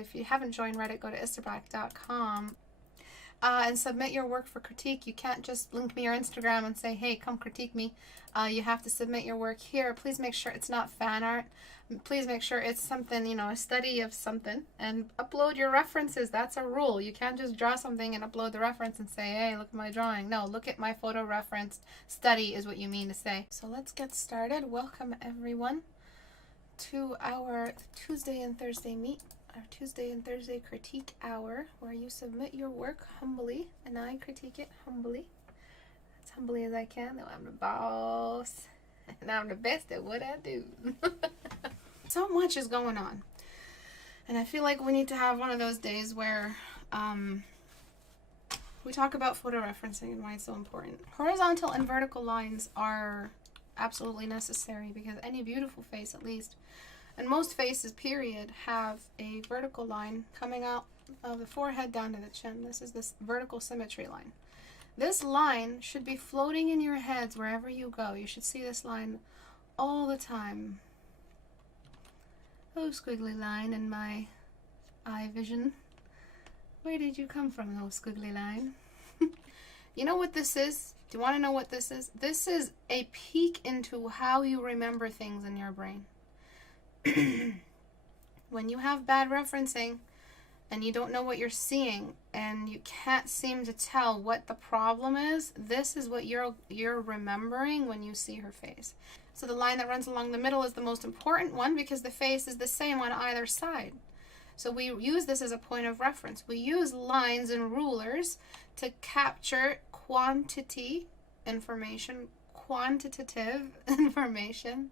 If you haven't joined Reddit, go to istebrak.com and submit your work for critique. You can't just link me your Instagram and say, hey, come critique me. You have to submit your work here. Please make sure it's not fan art. Please make sure it's something, you know, a study of something, and upload your references. That's a rule. You can't just draw something and upload the reference and say, hey, look at my drawing. No, look at my photo referenced study is what you mean to say. So let's get started. Welcome everyone to our Tuesday and Thursday our Tuesday and Thursday critique hour, where you submit your work humbly and I critique it humbly, as humbly as I can, though I'm the boss and I'm the best at what I do. So much is going on, and I feel like we need to have one of those days where we talk about photo referencing and why it's so important. Horizontal and vertical lines are absolutely necessary, because any beautiful face, at least, and most faces, period, have a vertical line coming out of the forehead down to the chin. This is this vertical symmetry line. This line should be floating in your heads wherever you go. You should see this line all the time. Oh, squiggly line in my eye vision. Where did you come from, oh squiggly line? You know what this is? Do you want to know what this is? This is a peek into how you remember things in your brain. When you have bad referencing and you don't know what you're seeing and you can't seem to tell what the problem is, this is what you're remembering when you see her face. So the line that runs along the middle is the most important one, because the face is the same on either side. So we use this as a point of reference. We use lines and rulers to capture quantity information, quantitative information,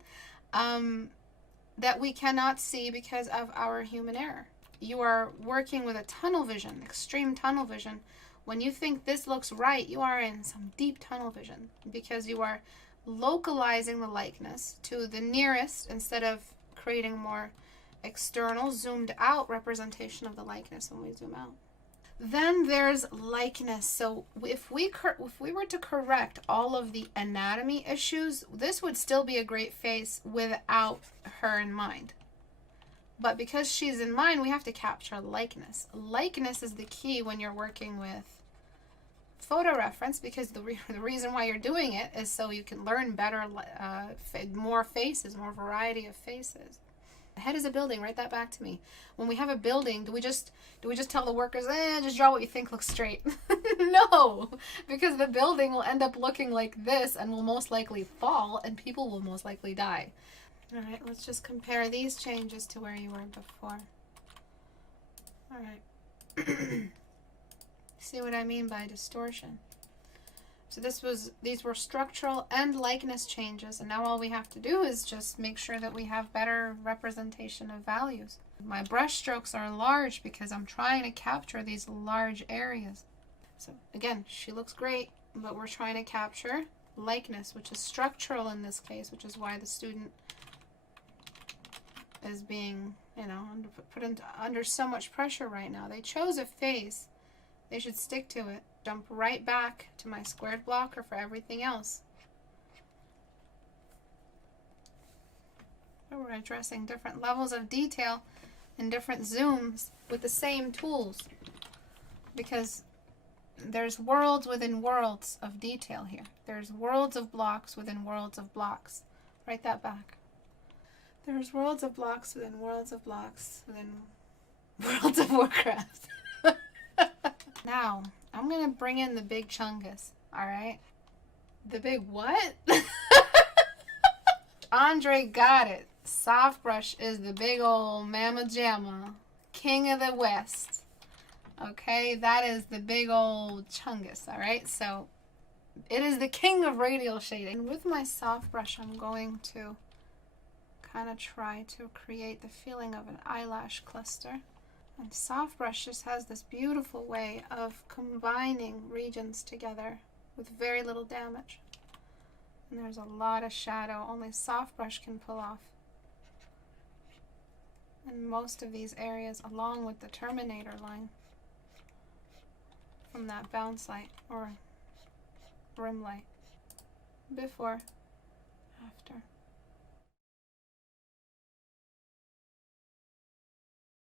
that we cannot see because of our human error. You are working with a tunnel vision, extreme tunnel vision. When you think this looks right, you are in some deep tunnel vision, because you are localizing the likeness to the nearest instead of creating more external, zoomed out representation of the likeness when we zoom out. Then there's likeness. So if we were to correct all of the anatomy issues, this would still be a great face without her in mind. But because she's in mind, we have to capture likeness. Likeness is the key when you're working with photo reference, because the reason why you're doing it is so you can learn better, more faces, more variety of faces. The head is a building. Write that back to me. When we have a building, do we just tell the workers, just draw what you think looks straight? No, because the building will end up looking like this and will most likely fall, and people will most likely die. All right, let's just compare these changes to where you were before. All right. See what I mean by distortion? So these were structural and likeness changes, and now all we have to do is just make sure that we have better representation of values. My brush strokes are large because I'm trying to capture these large areas. So again, she looks great, but we're trying to capture likeness, which is structural in this case, which is why the student is being, put under so much pressure right now. They chose a face. They should stick to it. Jump right back to my squared blocker for everything else. We're addressing different levels of detail and different zooms with the same tools, because there's worlds within worlds of detail here. There's worlds of blocks within worlds of blocks. Write that back. There's worlds of blocks within worlds of blocks within Worlds of Warcraft. Now, I'm going to bring in the big chungus, alright? The big what? Andre got it. Soft brush is the big old mamma jamma, king of the West. Okay, that is the big old chungus, alright? So, it is the king of radial shading. And with my soft brush, I'm going to kind of try to create the feeling of an eyelash cluster. And soft brush just has this beautiful way of combining regions together with very little damage. And there's a lot of shadow only soft brush can pull off. And most of these areas, along with the terminator line from that bounce light or rim light. Before, after.